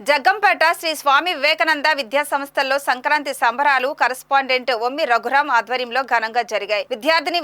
జగ్గంపేట శ్రీ స్వామి వివేకానంద విద్యా సంస్థల్లో సంక్రాంతి సంబరాలు కరెస్పాండెంట్ ఒమ్మి రఘురాం ఆధ్వర్యంలో ఘనంగా జరిగాయి.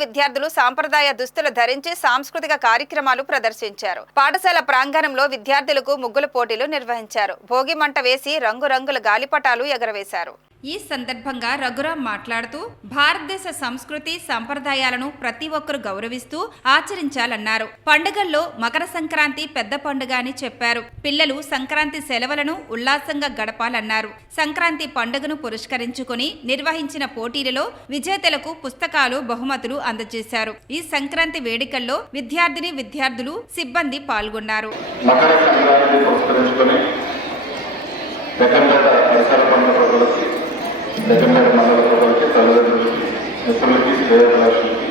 విద్యార్థులు సాంప్రదాయ దుస్తులు ధరించి సాంస్కృతిక కార్యక్రమాలు ప్రదర్శించారు. పాఠశాల ప్రాంగణంలో విద్యార్థులకు ముగ్గుల పోటీలు నిర్వహించారు. భోగి మంట వేసి రంగురంగుల గాలిపటాలు ఎగరవేశారు. ఈ సందర్భంగా రఘురాం మాట్లాడుతూ భారతదేశ సంస్కృతి సంప్రదాయాలను ప్రతి ఒక్కరూ గౌరవిస్తూ ఆచరించాలన్నారు. పండుగల్లో మకర సంక్రాంతి పెద్ద పండుగ అని చెప్పారు. పిల్లలు సంక్రాంతి సెలవులను ఉల్లాసంగా గడపాలన్నారు. సంక్రాంతి పండుగను పురస్కరించుకుని నిర్వహించిన పోటీలలో విజేతలకు పుస్తకాలు, బహుమతులు అందజేశారు. ఈ సంక్రాంతి వేడుకల్లో విద్యార్థులు, సిబ్బంది పాల్గొన్నారు. జగ్గంపేట మండల ప్రజలకి, తల్లిదండ్రులకి, మిత్రులకి, శ్రేయోభిలాషులకి,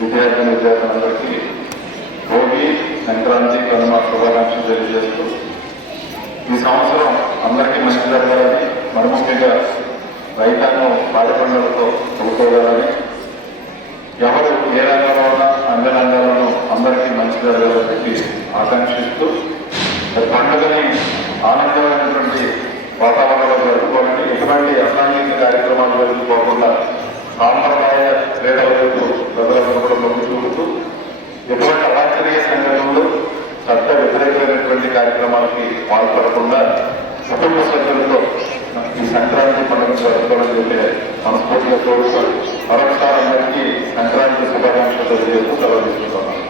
విద్యార్థులందరికీ భోగి, సంక్రాంతి, కనుమ శుభాకాంక్షలు తెలియజేస్తూ ఈ సంవత్సరం అందరికీ మంచి జరగాలని, మరి ముఖ్యంగా రైతాంగం పాడి పండుగలతో చదువుకోవాలని, ఎవరు ఏ రంగంలో ఉన్నా అన్ని రంగాల్లోనూ అందరికీ మంచి జరగాలని చెప్పి ఆకాంక్షిస్తూ పండుగని ఆనందమైనటువంటి వాతావరణంలో జరుపుకోవాలని, ఎటువంటి అసాంఘిక కార్యక్రమాలు జరుపుకోకుండా సాంప్రదాయ క్రీడల వైపు ప్రజలందరూ కూడా మొగ్గు చూపుతూ ఎటువంటి అవాంఛనీయ సంఘటనలు, చట్ట వ్యతిరేకమైనటువంటి కార్యక్రమాలకి పాల్పడకుండా కుటుంబ సభ్యులతో ఈ సంక్రాంతి పండుగ జరుపుకోవాలని చెప్పే మనస్ఫూర్తిగా కోరుతూ మరొకసారి అందరికీ సంక్రాంతి శుభాకాంక్షలు తెలియజేస్తూ సెలవు తీసుకుంటున్నాను.